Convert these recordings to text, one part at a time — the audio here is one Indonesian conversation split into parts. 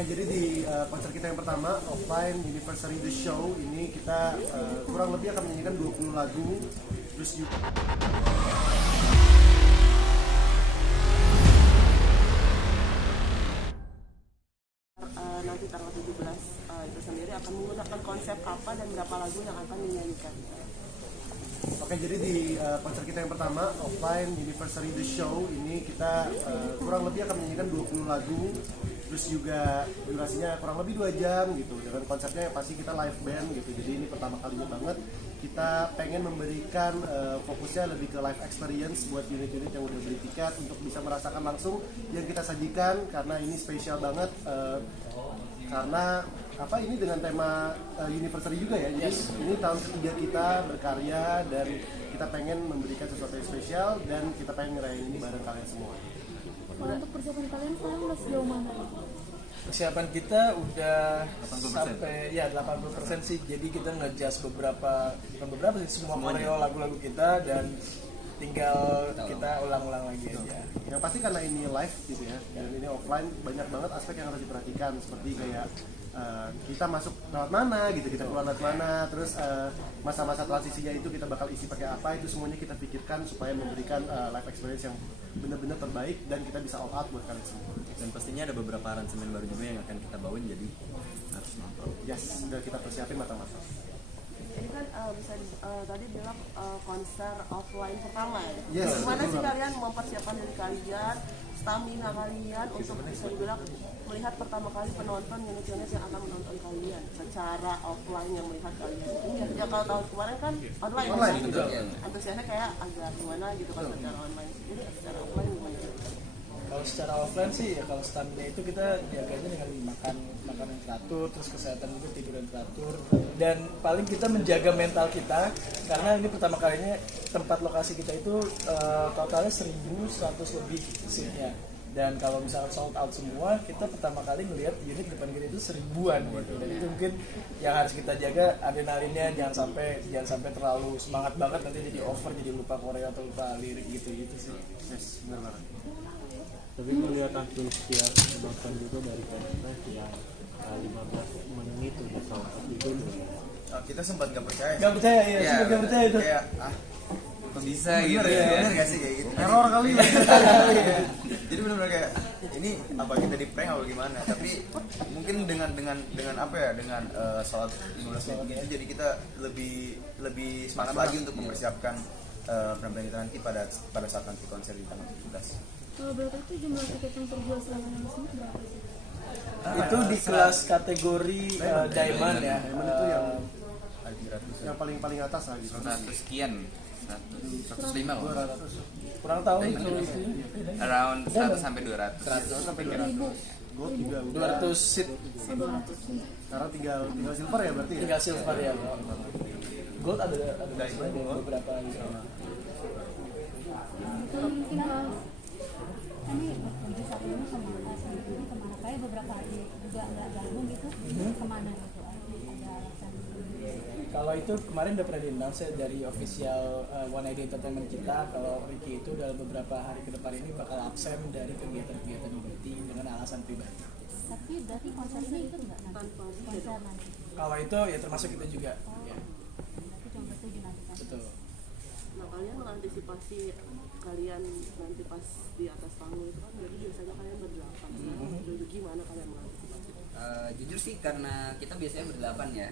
Oke, jadi di konser kita yang pertama, Offline Anniversary The Show, ini kita kurang lebih akan menyanyikan 20 lagu. Terus juga nanti tanggal 17 itu sendiri akan menggunakan konsep apa dan berapa lagu yang akan dinyanyikan. Oke, jadi di konser kita yang pertama, Offline Anniversary The Show, ini kita kurang lebih akan menyanyikan 20 lagu. Terus juga durasinya kurang lebih 2 jam gitu. Dengan konsepnya pasti kita live band gitu. Jadi ini pertama kalinya banget kita pengen memberikan fokusnya lebih ke live experience buat unit-unit yang udah beli tiket untuk bisa merasakan langsung yang kita sajikan, karena ini spesial banget karena apa, ini dengan tema anniversary juga ya. Jadi ini tahun ketiga kita berkarya dan kita pengen memberikan sesuatu yang spesial dan kita pengen ngerayain ini bareng kalian semua. Kalau untuk persiapan kalian sekarang udah sejauh mana? Persiapan kita udah 80%. Sampai ya 80% sih. Jadi kita nge-adjust semua koreo lagu-lagu kita dan tinggal kita ulang-ulang lagi aja. Yang pasti karena ini live gitu ya, dan ini offline, banyak banget aspek yang harus diperhatikan, seperti kayak kita masuk lewat mana gitu, kita keluar lewat mana, terus masa-masa transisinya itu kita bakal isi pakai apa, itu semuanya kita pikirkan supaya memberikan live experience yang benar-benar terbaik dan kita bisa all out buat kalian semua. Dan pastinya ada beberapa aransemen baru juga yang akan kita bawain, jadi harus nonton. Yes, udah kita persiapin matang-matang. Ini kan bisa tadi bilang konser offline pertama ya. Yes, Gimana sih betul. kalian mempersiapkan diri kalian, stamina kalian untuk bisa dibilang melihat pertama kali penonton unit-unit yang akan menonton kalian secara offline yang melihat kalian. Ya kalau tahun kemarin kan online. Online, ya. betul. Antusiasnya kayak agak gimana gitu kan secara online. Ini secara offline gimana? Kalau secara offline sih ya, kalau stamina itu kita jaganya dengan makan makanan teratur, terus kesehatan juga, tidur yang teratur, dan paling kita menjaga mental kita karena ini pertama kalinya tempat lokasi kita itu totalnya 1.100 lebih seatnya. Dan kalau misalnya sold out semua, kita pertama kali ngelihat unit depan kita itu 1000-an gitu. Dan itu mungkin yang harus kita jaga adrenalinnya, jangan sampai terlalu semangat banget nanti jadi over, jadi lupa koreo atau lupa lirik gitu sih. Yes, benar banget. Tapi melihat antusias penonton juga dari konser yang 15 menit udah sold out itu Kita sempat nggak percaya. Nggak percaya ya, sempat nggak percaya itu. Kayak kok bisa gitu ya? Bener nggak sih kayak gitu? Error kali lah. Jadi benar-benar kayak ini apa kita di prank atau gimana? Tapi mungkin dengan apa ya? Dengan sholat 15 menit gitu, jadi kita lebih semangat lagi untuk mempersiapkan penampilan kita nanti pada saat nanti konser di tanggal 17. Kalau boleh tahu itu jumlah tiket yang terjual selama ini semua berapa sih? Itu di kelas kategori diamond ya. Diamond itu yang Ada 300. yang paling atas lah gitu. 100 sekian, 105 kalau nggak salah. Kurang tahu kalau itu. Around 100 sampai 200. 100 sampai 200. Gold juga udah. 200 seat, Oh, 200 sih. Sekarang tinggal silver ya berarti ya? tinggal silver ya. Gold ada beberapa gitu. Itu mungkin ini di saat ini kemana sendiri, kemana kayak beberapa hari juga nggak gabung gitu, kemana gitu, ada alasan. Kalau itu kemarin udah pernah di-announce ya dari official One ID Entertainment kita, kalau Ricky itu dalam beberapa hari ke depan ini bakal absen dari kegiatan Liberty dengan alasan pribadi. Tapi berarti konser ini ikut nggak nanti? Konser nanti. Kalau itu ya termasuk kita juga. Ya, Berarti cuma bertuju nanti kan? betul. Nah kalian mengantisipasi kalian nanti pas di atas panggung itu kan jadi biasanya kalian berdelapan. Jadi gimana kalian mengantisipasi? Jujur sih karena kita biasanya berdelapan ya,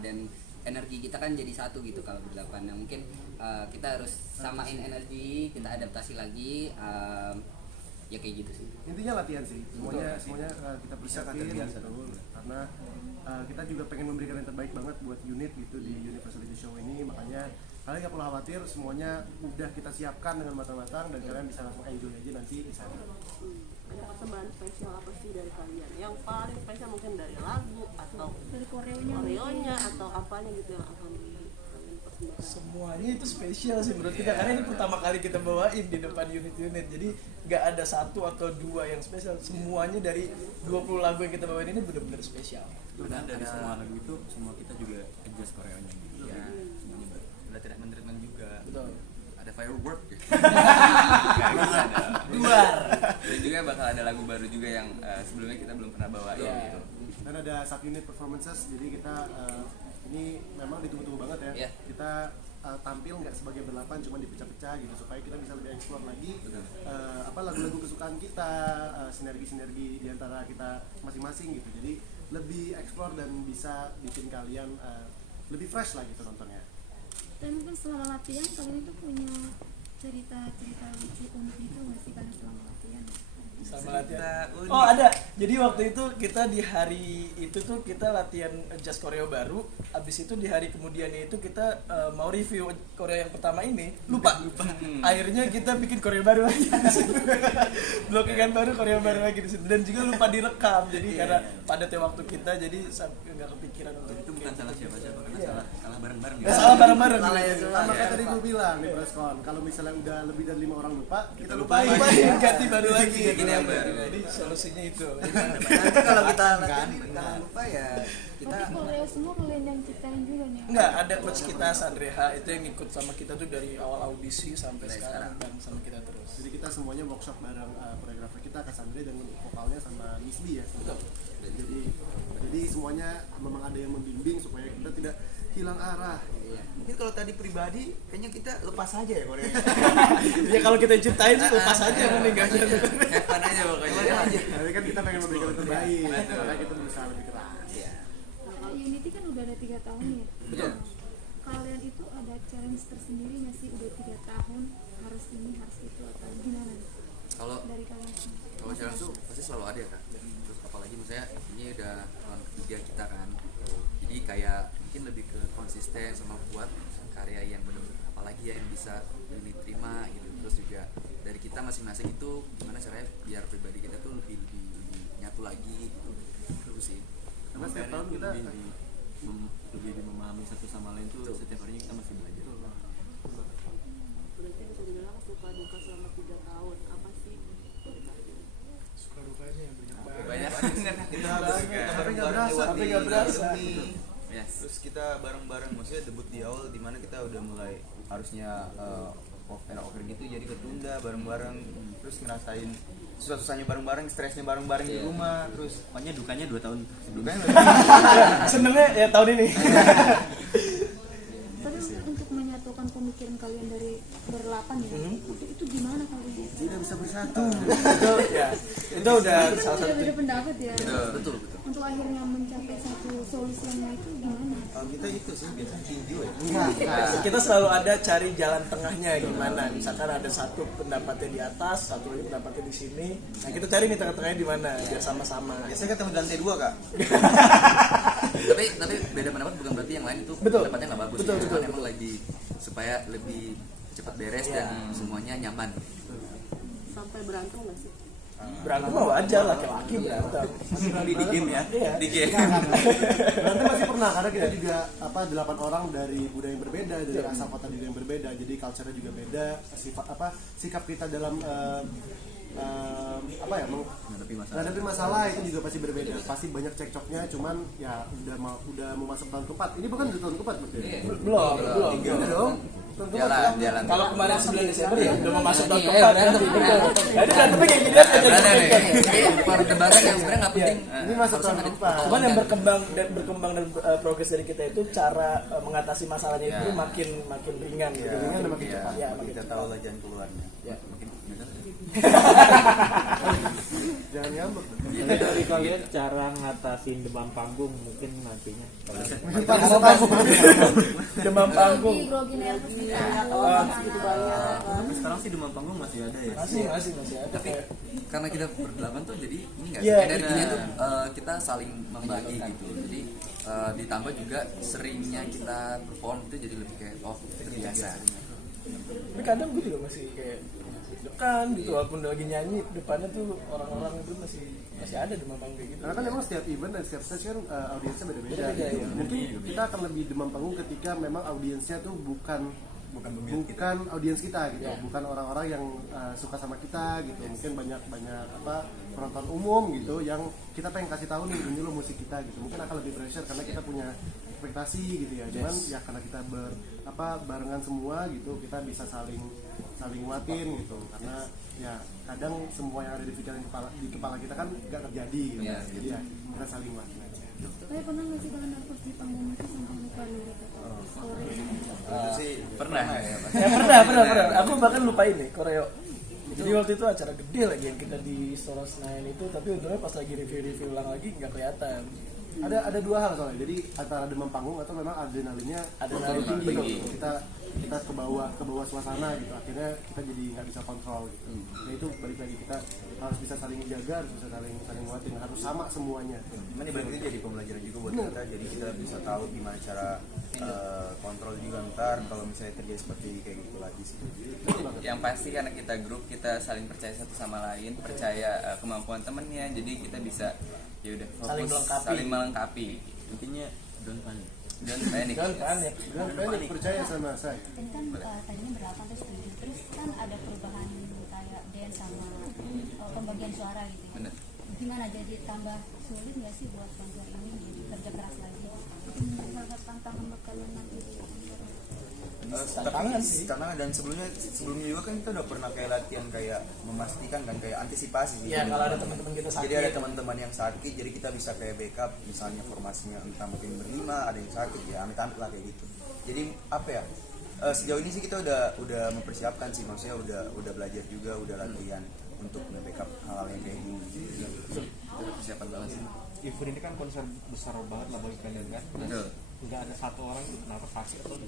dan energi kita kan jadi satu gitu kalau berdelapan. Nah mungkin kita harus samain energi, kita adaptasi lagi, ya kayak gitu sih. Intinya latihan sih, semuanya kita persiapin gitu. Karena kita juga pengen memberikan yang terbaik banget buat unit gitu di Universal Show ini, makanya kalian nggak perlu khawatir, semuanya udah kita siapkan dengan matang-matang dan kalian bisa langsung enjoy aja nanti di sana. Ada persembahan spesial apa sih dari kalian? Yang paling spesial mungkin dari lagu atau Dari koreonya koreonya atau apanya gitu yang akan kalian persembahkan? Semuanya itu spesial sih menurut kita, karena ini pertama kali kita bawain di depan unit-unit, jadi nggak ada satu atau dua yang spesial, semuanya dari 20 lagu yang kita bawain ini benar-benar spesial. Dan dari semua lagu itu semua kita juga adjust koreonya gitu. Ya, semuanya udah treatment juga. Betul. ada firework gitu. Luar. Dan juga bakal ada lagu baru juga yang sebelumnya kita belum pernah bawain gitu. Dan ada subunit performances, jadi kita ini memang ditunggu-tunggu banget ya. Iya. Kita tampil nggak sebagai berlapan, cuma dipecah-pecah gitu supaya kita bisa lebih explore lagi lagu-lagu kesukaan kita, sinergi-sinergi di antara kita masing-masing gitu. Jadi lebih explore dan bisa bikin kalian lebih fresh lah gitu nontonnya. Dan mungkin selama latihan kalian itu punya cerita-cerita lucu unik gitu nggak sih kalian selama latihan? Sama latihan. Oh ada. Jadi waktu itu kita di hari itu tuh kita latihan jazz koreo baru. Abis itu di hari kemudiannya itu kita mau review koreo yang pertama ini lupa. Akhirnya kita bikin koreo baru lagi. Blockingan baru, koreo baru lagi di situ. Dan juga lupa direkam. Jadi karena padatnya waktu kita jadi nggak kepikiran untuk Itu bukan salah siapa-siapa karena salah bareng-bareng gitu. salah bareng-bareng. Sama kayak tadi gue bilang di preskon, kalau misalnya udah lebih dari 5 orang lupa, kita lupain. Ganti baru lagi. Bikin yang baru. Jadi solusinya itu. Nanti kalau kita latihan jangan lupa ya kita Tapi koreo semua kalian yang ciptain juga nih. Enggak, ada coach kita Sandreha itu yang ikut sama kita tuh dari awal audisi sampai sekarang dan sama kita terus. Jadi kita semuanya workshop bareng koreografer kita, Cassandra, dan vokalnya sama Miss B ya. Betul. Jadi semuanya memang ada yang membimbing supaya kita tidak hilang arah. Mungkin kalau tadi pribadi kayaknya kita lepas aja ya Korea. Ya kalau kita ciptain sih lepas aja meninggalnya. Have fun aja pokoknya. Tapi kan kita pengen memberikan yang terbaik, makanya kita berusaha lebih keras. Kalau Unity kan udah ada 3 tahun ya. Betul. Kalian itu ada challenge tersendiri nggak sih udah 3 tahun harus ini harus itu atau gimana? Kalau Dari kalian semua. kalau challenge tuh pasti selalu ada ya kak. Terus apalagi misalnya ini udah tahun ketiga kita kan. Jadi kayak mungkin lebih ke konsisten sama buat karya yang benar-benar apalagi ya yang bisa diterima gitu. Terus juga dari kita masing-masing itu gimana caranya biar pribadi kita tuh lebih nyatu lagi gitu. Terus sih. Karena setiap tahun kita lebih memahami satu sama lain tuh setiap harinya kita masih belajar. Berarti bisa dibilang suka duka selama 3 tahun. Apa sih? Suka dukanya yang banyak banget. Banyak tapi nggak berasa. Tapi nggak berasa. Yes. Terus kita bareng-bareng, maksudnya debut di awal dimana kita udah mulai harusnya off gitu jadi ketunda bareng-bareng, terus ngerasain susah-susahnya bareng-bareng, stresnya bareng-bareng di rumah, terus Pokoknya dukanya 2 tahun. dukanya Senengnya ya tahun ini. Tapi untuk menyatukan pemikiran kalian dari berdelapan ya, itu gimana kalian? Tidak bisa bersatu. Itu ya. Itu udah Kan salah satu. beda-beda pendapat ya. Betul. Untuk akhirnya mencapai satu solusinya itu gimana? kita itu sih biasanya tinju ya. Kita selalu ada cari jalan tengahnya gimana. Misalkan ada satu pendapatnya di atas, satu lagi pendapatnya di sini. Nah kita cari nih tengah-tengahnya di mana biar sama-sama. Biasanya ketemu di lantai 2 kak. tapi beda pendapat bukan berarti yang lain itu Betul. pendapatnya nggak bagus. Betul, ya. betul. Cuman emang lebih supaya lebih cepat beres dan semuanya nyaman. Sampai berantem nggak sih? Berantem mah wajar, laki-laki berantem. Di game ya. Iya. Di game. Berarti masih pernah, karena kita juga 8 orang dari budaya yang berbeda, dari asal kota juga yang berbeda, jadi culture-nya juga beda, sikap kita dalam menghadapi masalah itu juga pasti berbeda, pasti banyak cekcoknya. Cuman ya udah mau masuk tahun keempat, ini bukan udah tahun keempat berarti? Belum. Udah dong, tahun keempat. Jalan. Kalau kemarin 9 Desember ya udah mau masuk tahun Iya, keempat. berantem. Jadi berantemnya kayak gini aja. Ini perdebatan yang sebenarnya nggak penting. Ini masuk tahun keempat. Cuman yang berkembang dan progres dari kita itu cara mengatasi masalahnya itu makin ringan gitu. Ringan dan makin cepat. Ya, makin Kita tahu lah jalan keluarnya. Ya. Jangan ngambek. Jadi dari kalian cara ngatasin demam panggung mungkin nantinya. Demam panggung. Grogi nervous gitu. Gitu banyak. Tapi sekarang sih demam panggung masih ada ya. Masih ada. Tapi karena kita berdelapan tuh jadi ini nggak Iya, energinya tuh kita saling membagi gitu. Jadi ditambah juga seringnya kita perform itu jadi lebih kayak terbiasa. Tapi kadang gue juga masih kayak dekan gitu, walaupun lagi nyanyi depannya tuh orang-orang itu masih ada demam panggung kayak gitu. Karena kan memang setiap event dan setiap stage kan audiensnya beda-beda. Beda-beda, ya. Mungkin kita akan lebih demam panggung ketika memang audiensnya tuh bukan audiens kita gitu, bukan orang-orang yang suka sama kita gitu. Mungkin banyak penonton umum gitu yang kita pengen kasih tahu nih ini loh musik kita gitu. Mungkin akan lebih pressure karena kita punya ekspektasi gitu ya. Cuman ya karena kita barengan semua gitu, kita bisa saling nguatin gitu. Karena ya kadang semua yang ada di pikiran di kepala kita kan nggak terjadi gitu. Jadi ya kita saling nguatin aja. Saya pernah nggak sih kalau nervous di panggung itu sampai lupa gitu? Itu sih pernah ya Mas. Ya pernah. Aku bahkan lupain nih koreo. Jadi waktu itu acara gede lagi yang kita di Istora Senayan itu, tapi untungnya pas lagi review ulang lagi nggak kelihatan. Ada dua hal soalnya. Jadi antara demam panggung atau memang adrenalinnya terlalu tinggi. Gitu. Kita ke bawah suasana gitu. Akhirnya kita jadi nggak bisa kontrol gitu. Nah itu balik lagi kita harus bisa saling jaga, harus bisa saling nguatin, harus sama semuanya. Cuman ya berarti jadi pembelajaran juga buat kita, jadi kita bisa tahu gimana cara kontrol juga ntar kalau misalnya terjadi seperti kayak gitu lagi sih. Yang pasti karena kita grup, kita saling percaya satu sama lain, percaya kemampuan temennya, jadi kita bisa ya udah fokus saling melengkapi. Intinya don't panic. Don't panic. Percaya sama saya. Ini kan tadinya berlapan terus 7, terus kan ada perubahan kayak dance sama pembagian suara gitu. Bener. Gimana jadi tambah sulit nggak sih buat konser ini jadi kerja keras lagi? Itu tantangan buat kalian nanti. Tantangan dan sebelumnya juga kan kita udah pernah kayak latihan kayak memastikan kan kayak antisipasi. Iya, kalau ada teman-teman kita sakit. Jadi ada teman-teman yang sakit, jadi kita bisa kayak backup, misalnya formasinya entah mungkin berlima, ada yang sakit ya amit-amit lah kayak gitu. Jadi apa ya? Sejauh ini sih kita udah mempersiapkan sih, maksudnya udah belajar juga, udah latihan untuk nge-backup hal-hal yang kayak gini. Udah persiapan banget sih. Event ini kan konser besar banget lah bagi kalian kan. Betul. Nggak ada satu orang itu kenapa sakit atau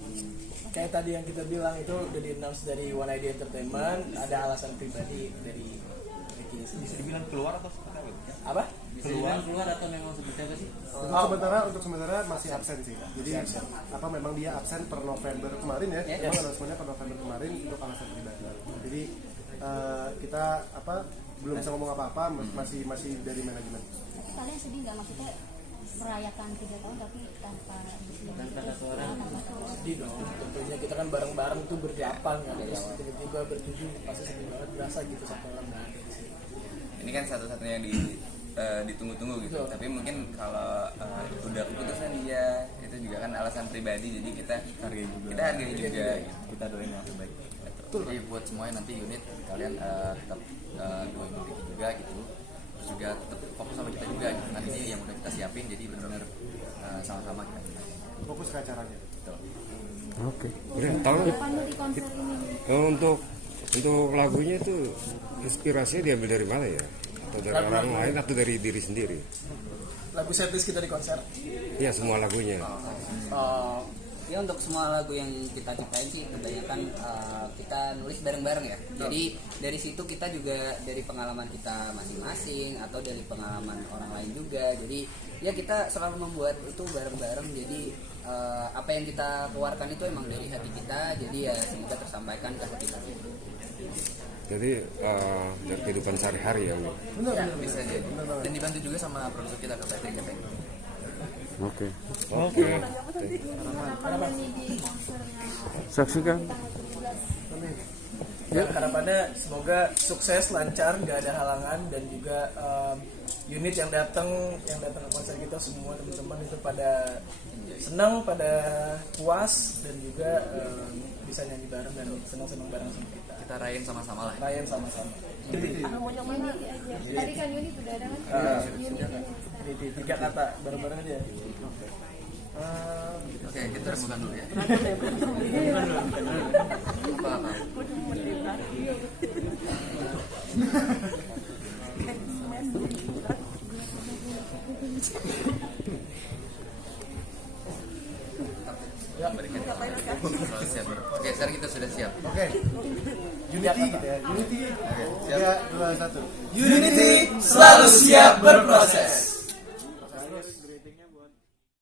Kayak tadi yang kita bilang itu udah di-announce dari One ID Entertainment, ada alasan pribadi dari Ricky. bisa dibilang keluar atau seperti apa? Apa? Keluar atau memang seperti apa sih? Untuk sementara masih absen sih. Jadi apa memang dia absen per November kemarin ya? Memang announcementnya per November kemarin untuk alasan pribadi. Jadi kita belum bisa ngomong apa-apa, masih dari manajemen. Tapi kalian sedih nggak, maksudnya merayakan 3 tahun tapi tanpa satu orang? Sedih dong, tentunya kita kan bareng-bareng tuh berdelapan kan, terus tiba-tiba bertujuh pasti sedih banget, berasa gitu satu orang nggak ada di sini. Ini kan satu-satunya yang ditunggu-tunggu gitu. Betul. Tapi mungkin kalau udah keputusan dia itu juga kan alasan pribadi, jadi kita hargai juga. Gitu. Kita doain yang terbaik. Jadi buat semuanya nanti unit kalian tetap doain Ricky juga gitu. Terus juga tetap fokus sama kita juga gitu. Nanti yang udah kita siapin, jadi benar-benar sama-sama kita. Fokus ke acaranya. Betul. Oke. Udah tahu Di konser ini untuk lagunya itu inspirasinya diambil dari mana ya? Atau dari orang lain atau dari diri sendiri? Lagu setlist kita di konser. Iya, semua lagunya. Ya untuk semua lagu yang kita ciptain sih kebanyakan kita nulis bareng-bareng ya. Jadi dari situ kita juga dari pengalaman kita masing-masing atau dari pengalaman orang lain juga. Jadi ya kita selalu membuat itu bareng-bareng. Jadi apa yang kita keluarkan itu emang dari hati kita. Jadi ya semoga tersampaikan ke hati kita. Jadi dari kehidupan sehari-hari ya. Ya, bisa jadi. Dan dibantu juga sama produser kita ke PT Gepeng. Oke. harapan ini di konsernya Saksikan. Ya, harapannya semoga sukses, lancar, nggak ada halangan, dan juga unit yang datang ke konser kita semua teman-teman itu pada senang, pada puas, dan juga bisa nyanyi bareng dan senang-senang bareng sama kita. Kita rayain sama-sama lah. Rayain sama-sama. Unity aja. Tadi kan Unity udah ada kan? Unity 3 kata bareng-bareng aja. Oke, kita remukan dulu ya. Apa? Ya, Siap. Oke, sekarang kita sudah siap. Oke. Unity gitu ya. Unity. 3, 2, 1. Unity selalu siap berproses.